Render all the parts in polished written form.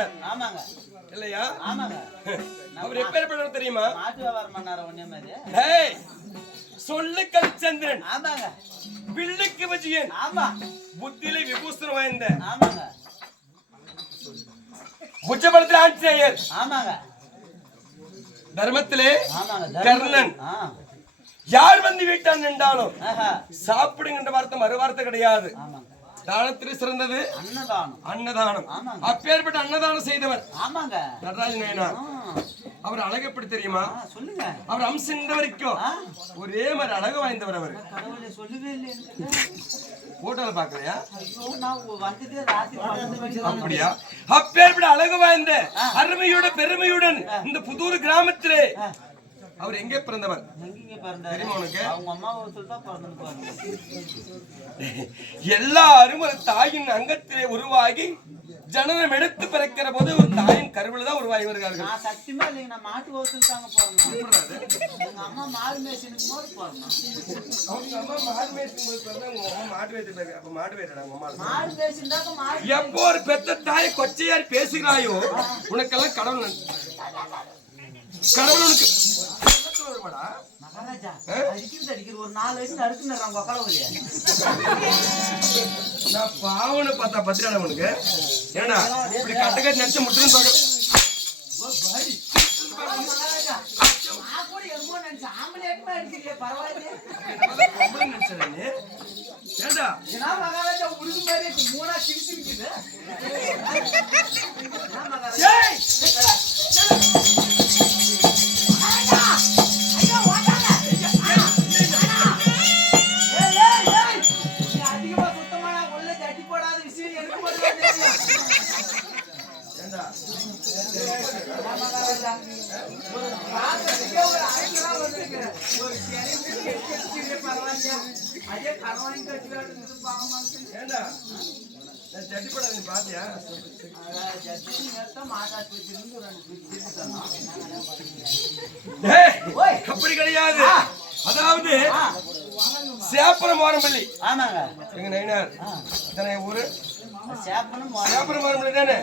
நயினார். ஆமாங்க. இல்லையா? ஆமாங்க. அவர் எப்பேற்பட்டவர் தெரியுமா? மாட்டு வியாபாரம் பண்ணாரு ஒண்ணே மாதிரி. ஏய் சொல்லு கலிச்சந்திரன். ஆமாங்க. வில்லுக்கு விஜயன். ஆமா. புத்தியிலே விபூஷணம் வாய்ந்த. ஆமாங்க. புஜபலத்தில் ஆஞ்சநேயர். ஆமாங்க. தர்மத்திலே ஆமாங்க. கர்ணன். யார் வந்து வீட்டான் நின்றாலும் சாப்பிடுங்கின்ற வார்த்தை மறு வார்த்தை கிடையாது. ஆமாங்க. தானத்திலே சிறந்தது அன்னதானம். அன்னதானம். அப்பேற்பட்ட அன்னதானம் செய்தவர். ஆமாங்க. நடராஜ நயினார். அவர் அழகு எப்படி தெரியுமா? சொல்லுங்க. அவர் அம்சம் இந்த வரைக்கும் ஒரே மாதிரி அழகு வாய்ந்தவர். அவர் கடவுளே சொல்லவே இல்லை. போட்டோல பாக்கலையா? அப்படியா? அப்படியா? அப்பேற்பட்ட அழகு வாய்ந்த அருமையுடன் பெருமையுடன் இந்த புதூர் கிராமத்திலே அவர் எங்கே பிறந்தவர் தெரியுமா உனக்கு? எல்லாரும் ஒரு தாயின் அங்கத்திலே உருவாகி ஜனனம் எடுத்து பிறக்கிற போது ஒரு தாயின் கருவில் தான் உருவாகி வருகிறார்கள். சத்தியமா இல்லைங்க, நான் மாட்டு வசூல் தாங்க போறேன். எங்க அம்மா மாடு மேய்ச்சினுக்கு போது போறேன். அவங்க அம்மா மாடு மேய்ச்சும் போது பிறந்தா உங்க அம்மா மாடு மேய்ச்சு. அப்ப மாடு மேய்ச்சடா உங்க அம்மா. மாடு மேய்ச்சிருந்தாக்க மாடு. எப்போ ஒரு பெத்த தாயை கொச்சையாரி பேசுகிறாயோ உனக்கெல்லாம் கடவுள் கடவுள் உனக்கு மகாராஜா அடிக்கிறது ஒரு 4 வயசுல அறுக்குறாங்க கடவுளையா? நான் பாவனை பார்த்தா பத்திராட உனக்கு ஏன்னா இப்படி கட்டக்கட்டு நடிச்சு முட்டுன்னு பாக்க அப்படி கிடையாது. அதாவது சேப்பரம் வாரம்பள்ளி. ஆமாங்க. எங்க நயினார் இத்தனை ஊரு சேப்பரம் வாரம்பள்ளி தானே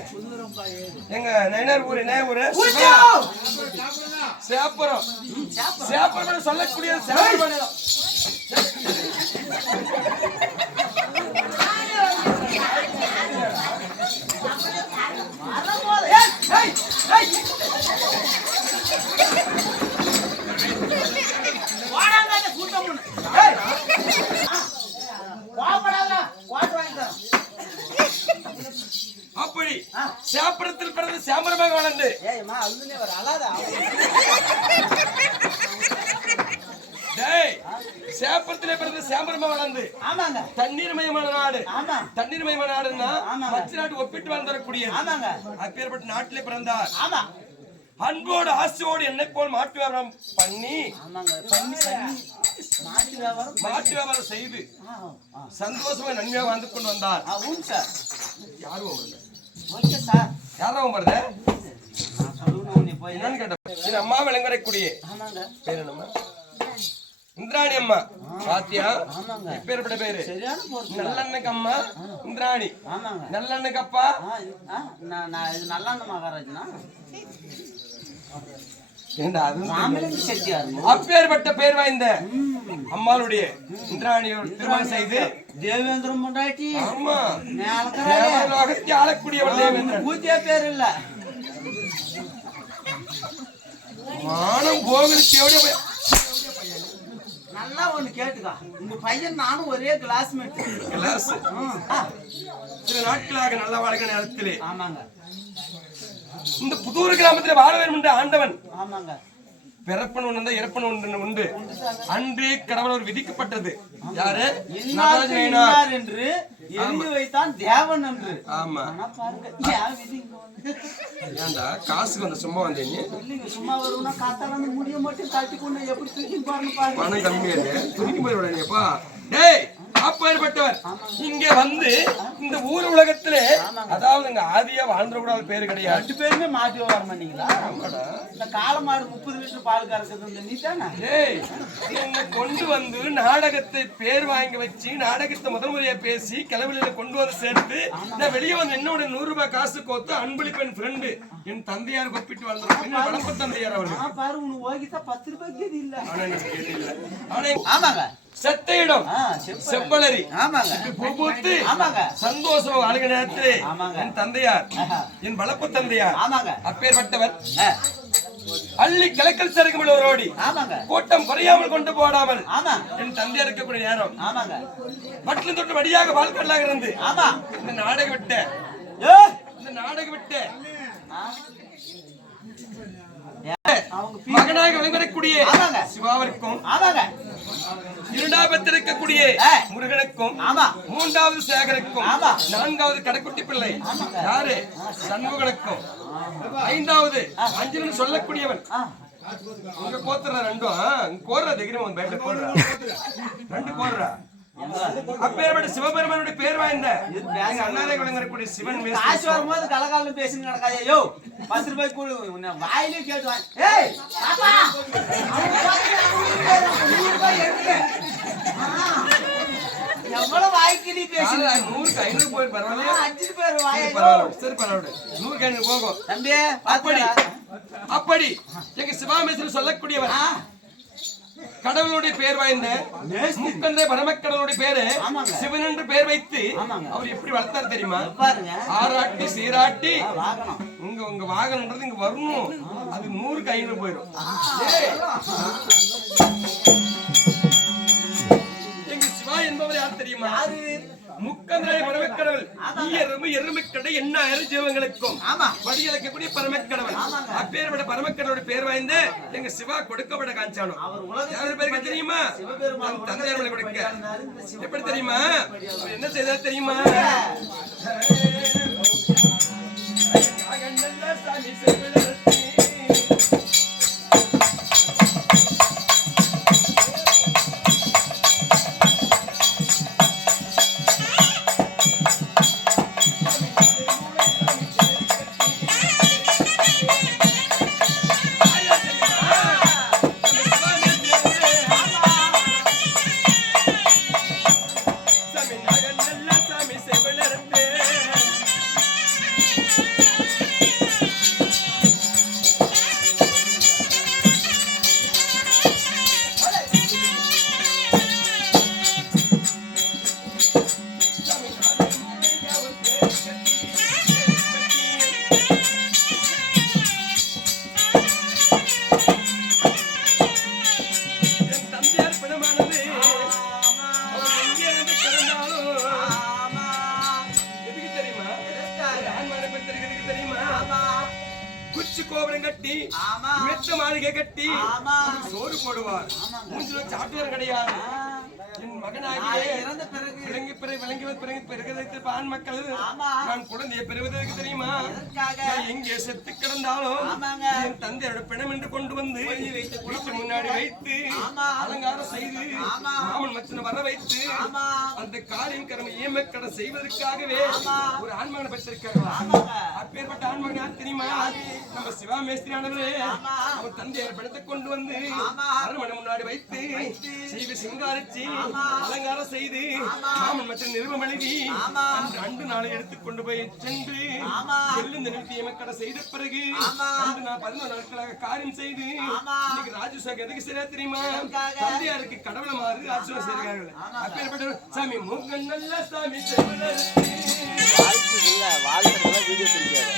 எங்க நயினார் ஊரு. என்ன ஊரு? சேப்பரம். சேப்பரம் சொல்லக்கூடிய சேப்பரம் அப்படி சேப்பரத்தில் பிறந்த சேமரமாக வளர்ந்து சேப்பரத்திலே பிறந்த சேமரமாக வளர்ந்து தண்ணீர்மயமான நாடு. தண்ணீர்மயமான நாடுன்னா மற்ற நாட்டு ஒப்பிட்டு வந்தரக்கூடிய அப்பேற்பட்ட நாட்டிலே பிறந்தார். அன்போடு ஆசையோடு என்னை போல் மாட்டு வியாபாரம் பண்ணி மாட்டு வியாபாரம் செய்து சந்தோஷமா நன்மையாக வாழ்ந்து கொண்டு வந்தார். யாரும் யாரும் வருது என்னன்னு கேட்ட அம்மா விளங்கக்கூடிய பேர் என்னம்மா? இந்திராணி அம்மா. பாத்தியா எப்பேற்பட்ட பேரு? நல்லெண்ணுக்கு அம்மா இந்திராணி. நல்லெண்ணுக்கு அப்பா நல்லெண்ண மகாராஜனா. அப்பேற்பட்ட பேர் வாய்ந்த அம்மாளுடைய இந்திராணியோடு திருமணம் செய்து தேவேந்திரம் பொண்டாட்டி. ஆமா ஆளக்கூடியவர் தேவேந்திரன். பூஜ்ய பேர் இல்ல மானம் கோவிலுக்கு நல்லா ஒண்ணு கேட்டுக்கா. உங்க பையன் நானும் ஒரே கிளாஸ்மேட். கிளாஸ் சில நாட்களாக நல்ல வாழ்க்கை நேரத்திலே ஆமாங்க இந்த புதூர் கிராமத்தில் வாழ வேண்டும் என்ற ஆண்டவன் ஆமாங்க பிறப்பன் ஒன்று இறப்பன் ஒன்று உண்டு. அன்றே கடவுள் ஒரு விதிக்கப்பட்டது. யாரு? என்று எழுதி வைத்தான் தேவன் என்று. ஆமா ஏண்டா காசுக்கு வந்து சும்மா வந்தீங்க? இல்லைங்க சும்மா வரும்னா காத்தால முடிய மட்டும் கட்டி கொண்டு எப்படி தூக்கி பாருங்க. பணம் கம்மியா இருக்கு தூக்கி போயிடுவாப்பா. டேய் அப்ப அப்பேற்பட்டவர் இங்க வந்து இந்த ஊர் உலகத்திலே அதாவது இங்க ஆதியா வாழ்ந்த கூட பேரு கிடையாது. 2 பேருமே மாட்டி வர மாட்டீங்களா? இந்த காலமாடு 30 லிட்டர் பால் கறக்குது இந்த நீ தானே? ஏய் என்ன கொண்டு வந்து நாடகத்தை பேர் வாங்கி வச்சு நாடகத்தை முதல் முறையா பேசி கிளவில கொண்டு வந்து சேர்த்து நான் வெளியே வந்து என்னோட 100 ரூபாய் காசு கோத்து அன்பளிப்பென் ஃப்ரெண்டு என் தந்தையார் ஒப்பிட்டு வளர்ந்து வளர்ப்பு தந்தையார் அவர்கள் பாரு உனக்கு ஓகிட்டா 10 ரூபாய்க்கு கேதி இல்ல. ஆமாங்க செத்த இடம் செவ்வளரி பூத்து சந்தோஷம் அழுக நேரத்திலே என் தந்தையார் என் வளர்ப்பு தந்தையார் அப்பேற்பட்டவர் அள்ளி கிழக்கல் சருகுமிழோரோடி கூட்டம் குறையாமல் கொண்டு போடாமல் என் தந்தையா இருக்கக்கூடிய நேரம் பட்டிலும் தொட்டு வடியாக வாழ்க்கலாக இருந்து இந்த நாடகம் விட்ட மகனாக விளங்கக்கூடிய சிவாவிற்கும் இரண்டாவது இருக்கக்கூடிய முருகனுக்கும் மூன்றாவது சேகருக்கும் நான்காவது கடைக்குட்டி பிள்ளை யாரு சண்முகனுக்கும் ஐந்தாவது அஞ்சலன் சொல்லக்கூடியவன் உங்க கோத்துற ரெண்டும் கோர்ற தைரியம் பேட்ட கோர்ற ரெண்டு கோர்ற அப்பேற்பட்ட சிவபெருமானுடைய பேர் வாய்ந்த அண்ணாரை விளங்கக்கூடிய சிவன் காசு வரும்போது கலகாலம் பேசின்னு நடக்காது. ஐயோ 10 ரூபாய் கூடு வாயிலே கேட்டு ஏய் பாப்பா எவ்வளவு வாய்க்கு நீ பேசி 100க்கு 500 போய் பரவாயில்லையா? 5 பேர் வாய் சரி பரவாயில்லை 100க்கு 500 போகும் தம்பி. அப்படி எங்க சிவாமேஸ்வரர் சொல்லக்கூடியவர் கடவுளுடைய பேர் வாய்ந்த முக்கந்த பரமக்கடவுளுடைய பேரு சிவன் என்று பேர் வைத்து அவர் எப்படி வளர்த்தாரு தெரியுமா? ஆராட்டி சீராட்டி உங்க வாகனம்ன்றது இங்க வரணும். அது 100க்கு 500 போயிடும். எங்க சிவா என்பவர் யார் தெரியுமா? முக்கந்தரை பரமக்கடவுள் எருமைக்கடை என்ன ஜீவங்களுக்கும் வடிகளுக்கக்கூடிய பரமக்கடவுள் அப்பேற்பட்ட பரமக்கடவுடைய பேர் வாய்ந்த எங்க சிவா கொடுக்கப்பட்ட காஞ்சானோ யாரு பேருக்கு தெரியுமா? தந்தையார் கொடுக்க எப்படி தெரியுமா? என்ன செய்தார் தெரியுமா? சோறு போடுவார். மூஞ்சில சாட்டுவார் கிடையாது. என் மகனாகிய விளங்கி ஆண் மக்கள் நான் குழந்தையை பெறுவதற்கு தெரியுமா? எங்கே செத்து கிடந்தாலும் என் தந்தையோட பிணம் என்று கொண்டு வந்து வீட்டு முன்னாடி வைத்து அலங்காரம் செய்து மாமன் மச்சனை வர வைத்து அந்த காரியம் கர்ம ஏமக்கடை செய்வதற்காகவே ஒரு ஆண்மகனை பெற்றிருக்காங்களா? அப்பேற்பட்ட ஆண்மகன் யார் தெரியுமா? நம்ம சிவா மேஸ்திரியானவரே அவர் தந்தையோட பிணத்தை கொண்டு வந்து அரண்மனை முன்னாடி வைத்து செய்து சிங்காரிச்சு அலங்காரம் செய்து மாமன் மச்சன் நிறுவம் எழுதி அந்த 2 நாளை எடுத்துக்கொண்டு போய் சென்று வெள்ளிந்த நிறுத்தி ஏமக்கடை செய்த பிறகு 11 நாட்களாக காரியம் செய்து இன்னைக்கு ராஜுசாக்கு எதுக்கு சரியா தெரியுமா? தந்தையாருக்கு கடவுளை மாறு ராஜுசா செய்கிறார்கள். அப்பேற்பட்ட சாமி மூங்கன் நல்ல சாமி வாழ்க்கை வீடியோ தெரியாது.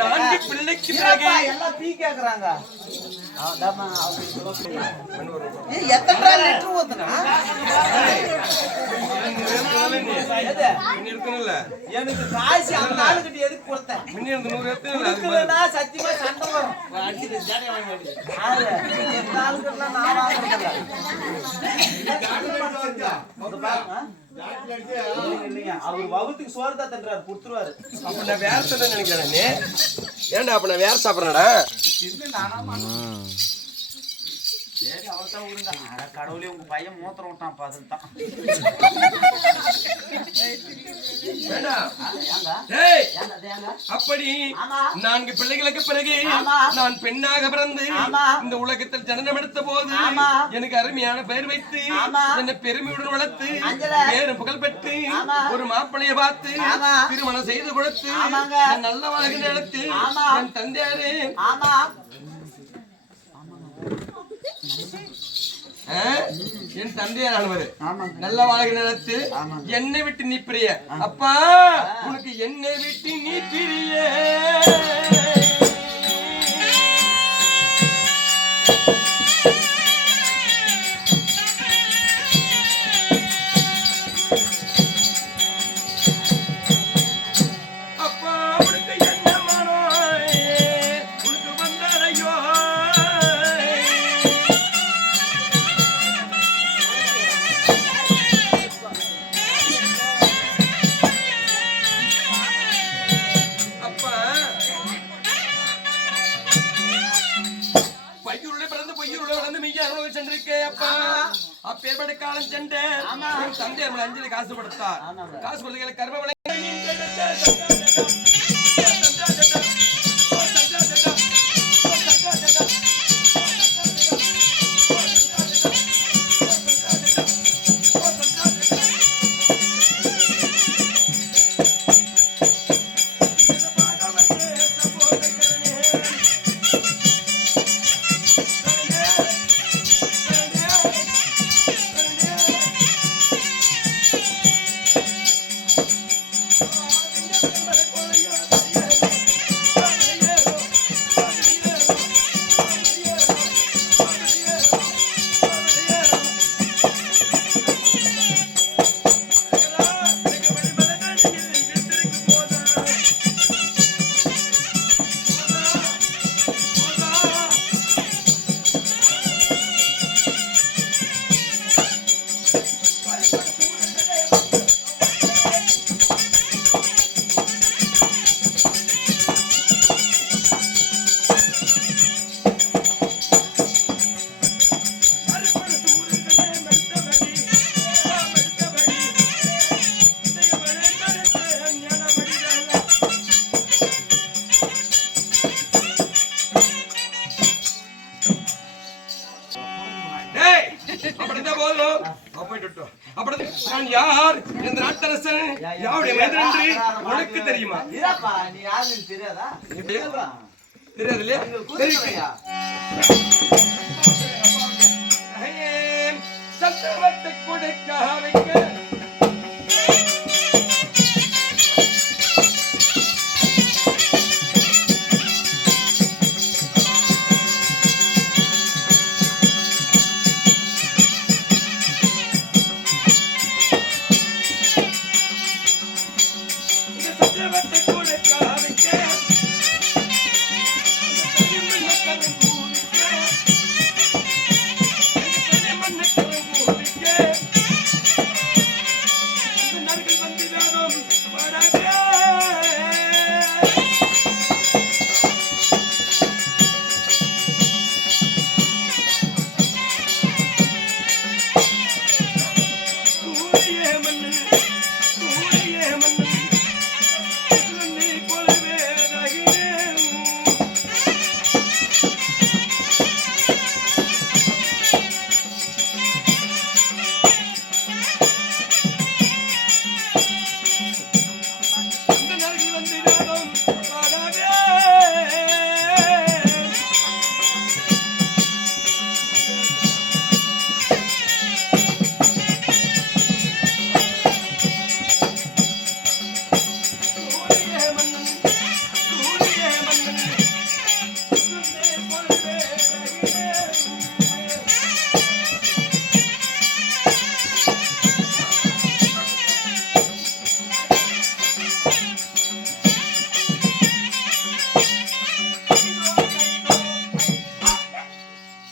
4 பிள்ளைக்கு பிறகு எல்லாம் டீ கேக்குறாங்க. எத்தனை லிட்டர் ஊத்துனா எனக்கு காசு அந்த ஆளுகிட்ட எதுக்கு கொடுத்தேன்? சத்தியமா சண்டை வரும். நான் வாங்குறதில்ல. இல்லைங்க, அவர் வகுத்துக்கு சோறு தான் தந்துறாரு, கொடுத்துருவாரு. அப்ப நான் வேற சொல்ல நினைக்கிறேன். ஏன்டா அப்ப நான் வேற சாப்பிடறேன்டா? சரி, அவர்தான் விடுங்க. கடவுளே, உங்க பையன் மூத்திரம் விட்டான், அதுதான். அப்படி 4 பிள்ளைகளுக்கு பிறகு நான் பெண்ணாக பிறந்து இந்த உலகத்தில் ஜனனம் எடுத்த போது எனக்கு அருமையான பெயர் வைத்து என்னை பெருமையுடன் வளர்த்து வேறு புகழ் பெற்று ஒரு மாப்பிள்ளையை பார்த்து திருமணம் செய்து கொடுத்து நல்ல வாழ்க்கை நடத்தி என் தந்தையாரு என் தந்தையானவர் நல்ல வாழ்க்கை நடத்து என்னை விட்டு நீ பிரிய. அப்பா, உனக்கு என்னை விட்டு நீ பிரிய. அப்பேற்பட்ட காலம் சென்ற தந்தை அஞ்சலி காசு கொடுத்தார். காசு கொடுத்த கர்ம விளை நான் யார்? இந்த நாட்டரசன் யாருடைய மனிதன் என்று உனக்கு தெரியுமா? நீ யாருன்னு தெரியாதா? தெரியாதுல்லையா? சந்தர்ப்பத்தை கொடுக்க வைக்க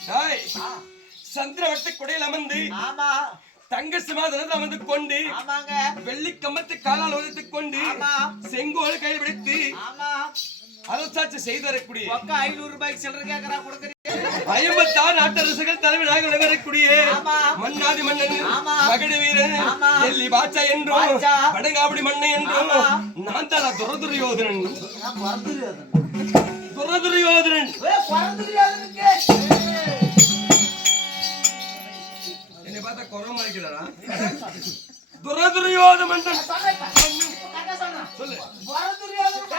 டேய், சந்திரவட்ட குடையில் அமர்ந்து ஆமா தங்க சிமாதனத்தில் அமர்ந்து கொண்டு ஆமாங்க வெள்ளி கம்பத்தை காலால் உதைத்துக் கொண்டு ஆமா செங்கோல் கையில் பிடித்து ஆமா அரசாட்சி செய்து வரக்கூடிய பக்கம் 500 ரூபாய்க்கு சில்லறை கேக்குறா கொடுக்குறீங்க 56 நாட்டரசுகள் தலைவனாக விளங்கக்கூடிய ஆமா மன்னாதி மன்னன் ஆமா மகட வீரன் ஆமா டெல்லி பாட்சா என்றும் பாட்சா வடங்காவடி மன்னன் என்றும் நான் தான் துரதுரியோதனன் நான் பறந்துறியோதனன் துரதுரியோதனன் பறந்துறியோதனனுக்கு என்னை பார்த்தா குரம் மறைக்கிறாரா துரதுரியோத மன்னன் சொல்லு துரதுரியோதனன்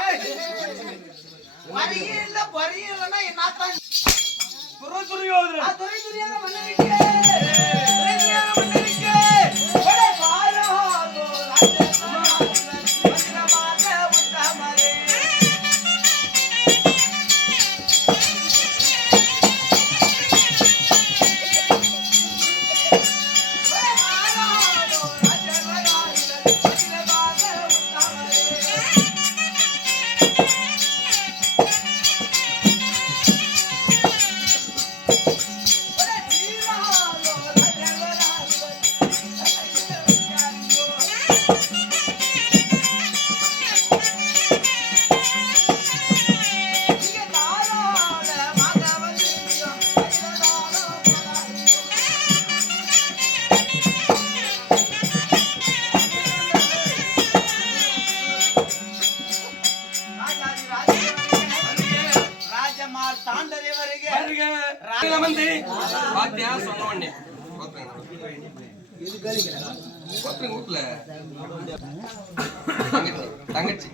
தங்கச்சி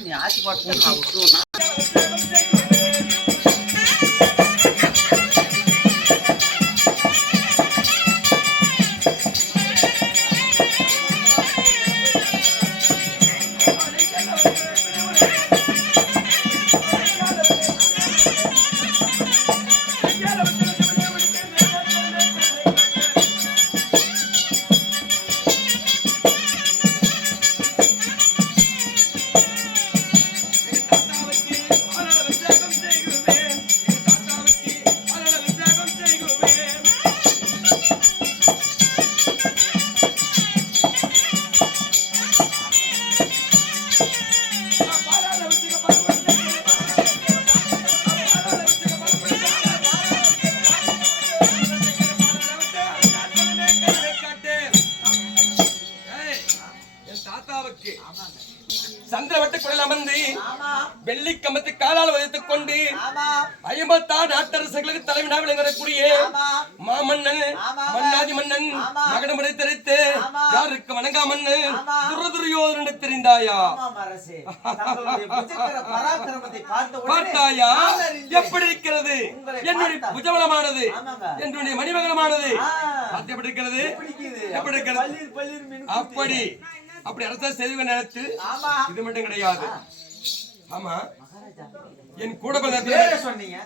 நீ ஆசைப்பட்டு சந்திரவட்ட குடையில் அமர்ந்து வெள்ளி கம்பத்தை காலால் உதைத்துக் கொண்டு 56 நாட்டரசுகளுக்கு தலைவனாக விளங்கக்கூடிய மாமன்னன் மன்னாதி மன்னன் மகடமுறை தெரித்து யாருக்கு வணங்கா மன்னன் துரதுரியோதனனை தெரிந்தாயா பார்த்தாயா எப்படி இருக்கிறது என்னுடைய புஜபலமானது என்னுடைய மணிமகனமானது எப்படி இருக்கிறது எப்படி இருக்கிறது அப்படி அப்படி அரசா செய்து நினைச்சு இது மட்டும் கிடையாது ஆமா என் கூட சொன்னீங்க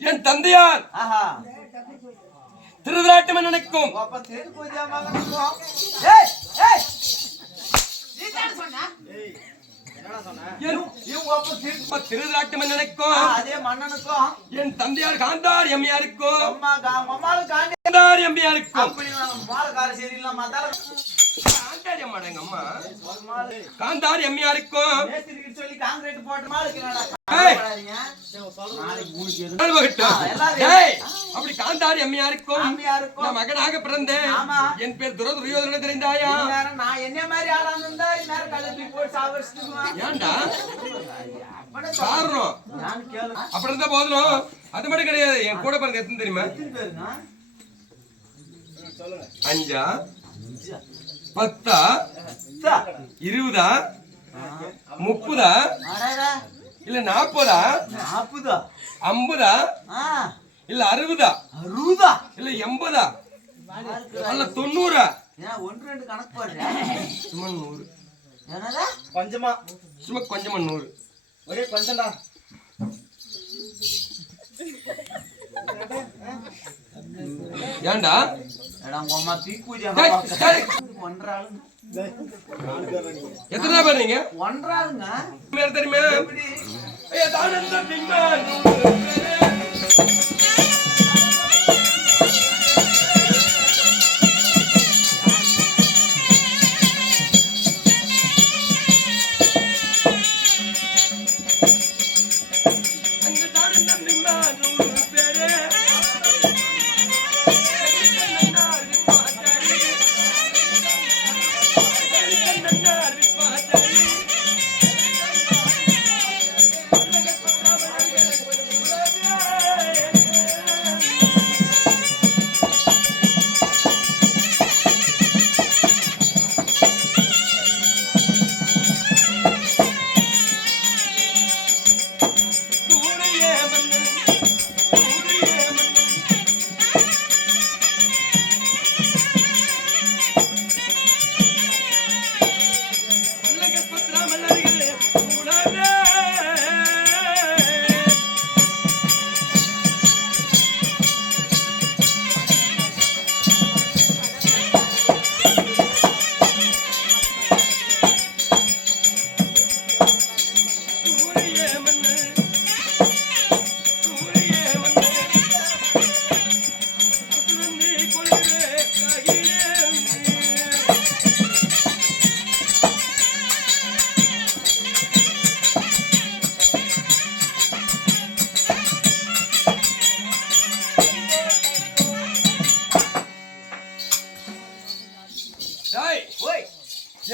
என் தந்தையார் திருவிராட்டு மன்னனுக்கும் திருவிராட்டு மன்னனுக்கும் அதே மன்னனுக்கும் என் தந்தையார் காந்தார் எம்மையாருக்கும் காந்தார் எம்மையாருக்கும் காந்தாரி அம்மா எங்க அம்மா காந்தாரி எம்மையாருக்கும் சொல்லி காங்கிரீட் போட்டு மாளுக்கு அப்படி காந்தாரி அம்மையாருக்கும் நான் மகனாக பிறந்தேன் என் பேர் துரதுரியோதனனை தெரிந்தாயா நான் என்ன மாதிரி ஆளா இருந்தா இந்நேரம் கலப்பி போட்டு சாவடிச்சுடுவேன் ஏன்டா காரணம் அப்படி இருந்தா போதும் அது மட்டும் கிடையாது என் கூட பிறந்த எத்தனை தெரியுமா 5 10 20 30 இல்ல 40 50 இல்ல 60 இல்ல 80 அல்ல 90 ஒன்று ரெண்டு கணக்கு போடுறேன் சும்மா 100 என்னடா கொஞ்சமா சும்மா கொஞ்சமா 100 ஒரே கொஞ்சம்டா ஏன்டா எடா உங்க அம்மா தீ பூஜை ஒன்றாளுங்க. எத்தனை பேர் நீங்க? ஒன்றாளுங்க. பேர் தெரியுமா? எப்படி? ஐயா தானந்த பிங்கான்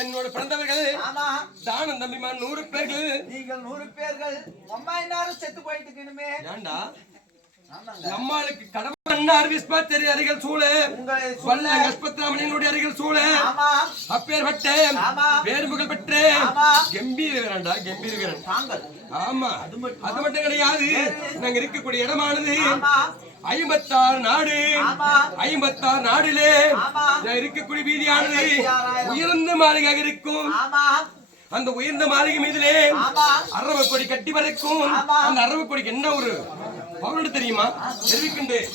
என்னோட பிறந்தவர்கள் தானம் தம்பிமா 100 பேர்கள். நீங்கள் 100 பேர்கள். அம்மா எல்லாரும் செத்து போயிட்டுக்கணுமே. ஏண்டா நம்மளுக்கு கடவுள் விஸ்வாத்தரி அருகில் சூழ வல்ல கஸ்பத்ராமனினுடைய அருகில் சூழ அப்பேற்பட்ட பேருமுகள் பெற்ற கம்பீர வீரன்டா, கம்பீர வீரன். ஆமா, அது மட்டும் கிடையாது. நாங்க இருக்கக்கூடிய இடமானது 56 நாடு. 56 நாடுலே இருக்கக்கூடிய வீதியானது உயர்ந்த மாளிகையாக இருக்கும். அந்த உயர்ந்த மாளிகை மீதிலே அரவ கொடி கட்டி வரைக்கும். அந்த அரவ கொடிக்கு என்ன ஒரு பவர்னு தெரியுமா? தெரிவிக்கின்றேன்.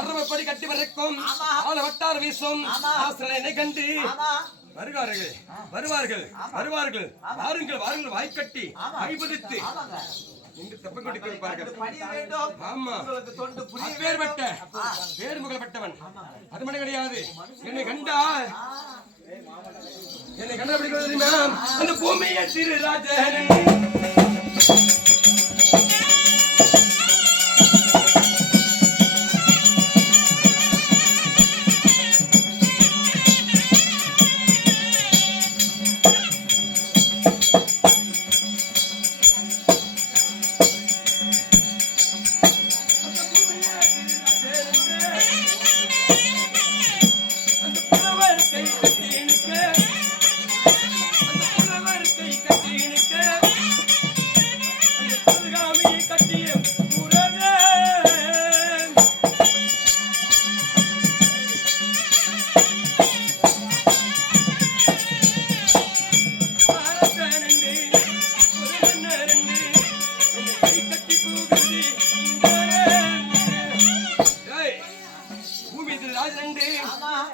அரவப்படி கட்டி வரைக்கும் ஆள வட்டார வீசும் ஆசிரியனை கண்டு வருவார்கள் வருவார்கள் வருவார்கள். வாருங்கள் வாருங்கள், வாய்க்கட்டி கைபதித்து இங்கு தப்ப கொண்டு கொடுப்பார்கள். ஆமா, அப்பேற்பட்ட பேர்முகப்பட்டவன். அது மட்டும் கிடையாது. என்னை கண்டா என்னை கண்டபடி அந்த பூமியை திரு ராஜன்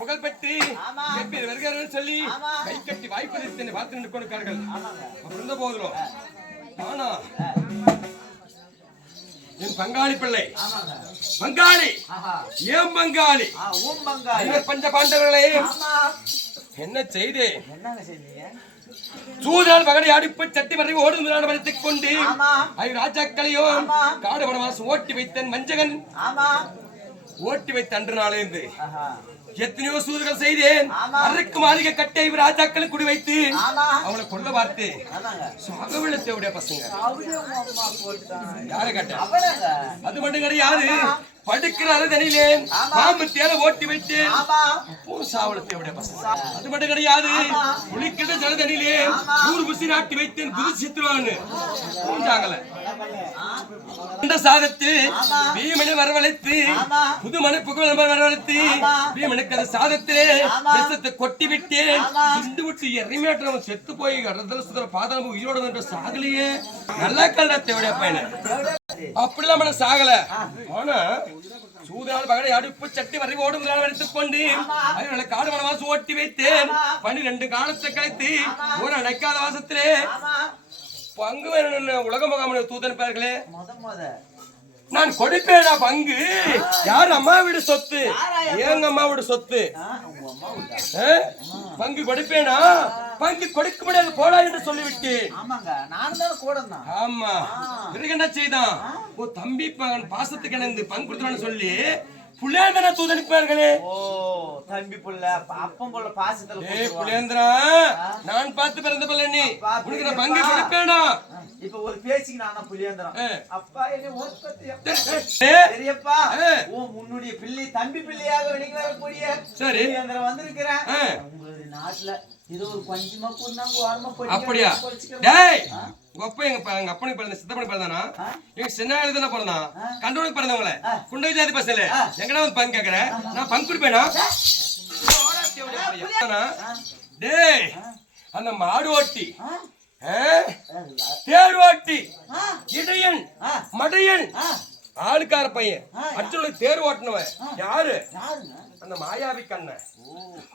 புகழ்பெற்று வருகிறார்கள் சொல்லி கை கட்டி வாய்ப்பதை பார்த்து கொடுக்கிறார்கள். இருந்த போதிலும் ஆனா என் பங்காளி பிள்ளை பங்காளி ஏன் பங்காளி பஞ்ச பாண்டவர்களே என்ன செய்தே? சூதால் மகனை அடிப்பு சட்டி வரை ஓடும் வளர்த்துக் கொண்டு ராஜாக்களையும் காடு வனவாசம் ஓட்டி வைத்தன் வஞ்சகன் ஓட்டி வைத்த அன்று நாளேந்து எத்தனையோ சூதுகள் செய்தேன். அதற்கு மாளிகை கட்டை ராஜாக்களை குடி வைத்து அவங்களை கொல்ல பார்த்து சாகவிழத்தேவுடைய பசங்க யாரை கட்ட அது மட்டும் கிடையாது. படுக்கிற அறுதனிலே பாம்பு தேலை ஓட்டி வைத்தேன் சாவளத்தேவுடைய பசங்க அது மட்டும் கிடையாது. குளிக்கிற ஜலதனிலே ஊர் புசி நாட்டி வைத்தேன் புது சித்துவான்னு பூஞ்சாங்கல இந்த சாதத்து பீமனை வரவழைத்து புது மனை புகழ் வரவழைத்து பீமனுக்கு அந்த சாதத்திலே விஷத்தை கொட்டி விட்டேன். துண்டு விட்டு எறிமேற்றம் செத்து போய் பாதாளம் உயிரோடு என்ற சாகலையே நல்லா கல்ல பையனை அப்படிலாம் மன சாகல. ஆனா சூதால் பகடை அடுப்பு சட்டி வரை ஓடும் எடுத்துக் கொண்டு அதனால காடு வனவாசம் ஓட்டி வைத்தேன். 12 காலத்தை கழித்து ஒரு அடைக்காத வாசத்திலே பங்கு உலக முகாம தூதனுப்பார்களே நான் கொடுப்பேனா பங்கு. யார் அம்மா வீடு சொத்து எங்க அம்மா வீடு சொத்து பங்கு கொடுப்பேனா பங்கு கொடுக்க முடியாது போடா என்று சொல்லிவிட்டு ஆமா பிறகு என்ன செய்தான் தம்பி பாசத்துக்கு இணைந்து பங்கு கொடுத்தான்னு சொல்லி புலேந்திரா தூதனுப்பார்களே தம்பி புள்ள அப்பம் போல பாசத்துல புலேந்திரா நான் பார்த்து பிறந்த பிள்ளை நீ உனக்கு நான் பங்கு கொடுப்பேனா. இப்ப ஒரு பேச்சுக்கு நானா புலியேந்திரம் அப்பா என்ன ஓத்பத்தியா பெரியப்பா உன்னுடைய பிள்ளை தம்பி பிள்ளையாக வெளியே வரக்கூடிய சரி புலியேந்திரம் வந்திருக்கிறேன். உங்களுடைய நாட்டுல ஏதோ ஒரு கொஞ்சமா கொண்டாங்க ஓரமா போய் அப்படியா டேய் உங்க எங்க அப்பனுக்கு பிறந்த சித்தப்பனுக்கு பிறந்தானா எங்க சின்ன தானே பிறந்தான் கண்டவனுக்கு பிறந்தவங்கள குண்டை ஜாதி பசல எங்கடா வந்து பங்கு கேக்குறேன் நான் பங்கு கொடுப்பேனா. டேய் அந்த மாடு ஓட்டி தேர் ஓட்டி இடையன் மடையன் ஆளுக்கார பையன் அச்சுள்ள தேர் ஓட்டினவன் யாரு அந்த மாயாவி கண்ணன்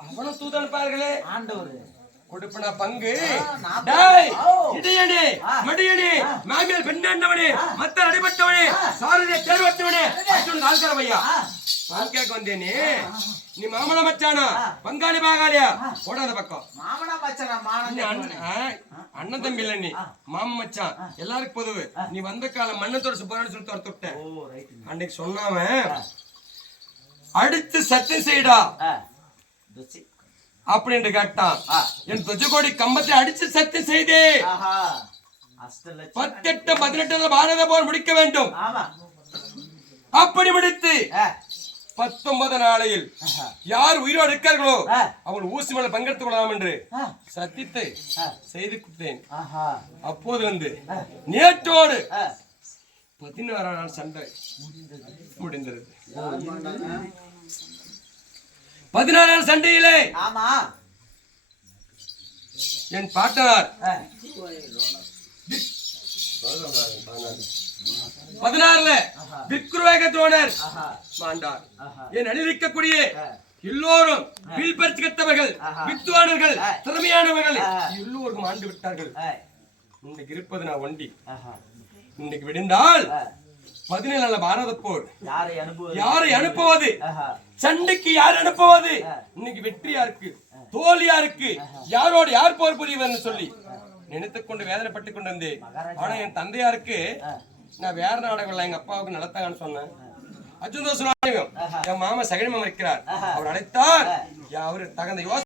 அவனும் தூதனுப்பார்களே ஆண்டவர் கொடுப்பனா பங்கு. டேய் இடையனே மடியனே மாமியார் பெண்ணாண்டவனே மத்த அடிபட்டவனே சாரதிய தேர் ஓட்டினவனே அச்சுள்ள ஆளுக்கார பையா பங்கு கேட்க வந்தேனே நீ மாமனா மச்சானா பங்காளி பாகாளியா போடாத பக்கம் மாமனா மச்சானா அண்ணன் தம்பி இல்ல நீ மாமன் மச்சான் எல்லாருக்கும் பொதுவு. நீ வந்த காலம் மண்ணத்தோட சுப்பான்னு சொல்லி துரத்துட்டேன் அன்னைக்கு சொன்னாவன் அடுத்து சத்தியம் செய்டா அப்படின்னு கேட்டான். என் துஜகோடி கம்பத்தை அடிச்சு சத்தியம் செய்தே 18 18 பாரத போர் முடிக்க வேண்டும். அப்படி முடித்து 19 நாளையில் யார் உயிரோடு இருக்கிறார்களோ அவள் ஊசி மேல பங்கெடுத்துக் கொள்ளலாம் என்று சத்தியத்தை செய்து கொடுத்தேன். அப்போது வந்து நேற்றோடு 16 நாள் சண்டை முடிந்தது. 16 நாள் சண்டையிலே என் பாட்டனார் 16ல விக்ருவேக துரோணர் மாண்டார். என் அணிவிக்கக்கூடிய எல்லோரும் வில் பறிச்சு கத்தவர்கள் வித்துவானவர்கள் திறமையானவர்கள் எல்லோருக்கும் ஆண்டு விட்டார்கள். இன்னைக்கு இருப்பது நான் ஒண்டி. இன்னைக்கு விடிந்தால் 17 பாரத போர் யாரை அனுப்புவது சண்டைக்கு யார் அனுப்புவது இன்னைக்கு வெற்றியா இருக்கு தோல்வியா இருக்கு யாரோடு யார் போர் புரியுவன்னு சொல்லி நினைத்துக் கொண்டு வேதனைப்பட்டுக் கொண்டு வந்தேன். ஆனா என் தந்தையாருக்கு நான் வேற நாடகம் எங்க அப்பாவுக்கு நடத்தாங்கன்னு சொன்னேன். அர்ஜுன் என் மாமா சகனி மாமா இருக்கிறார் அவர் அழைத்தார் அவரு தகுந்த யோசனை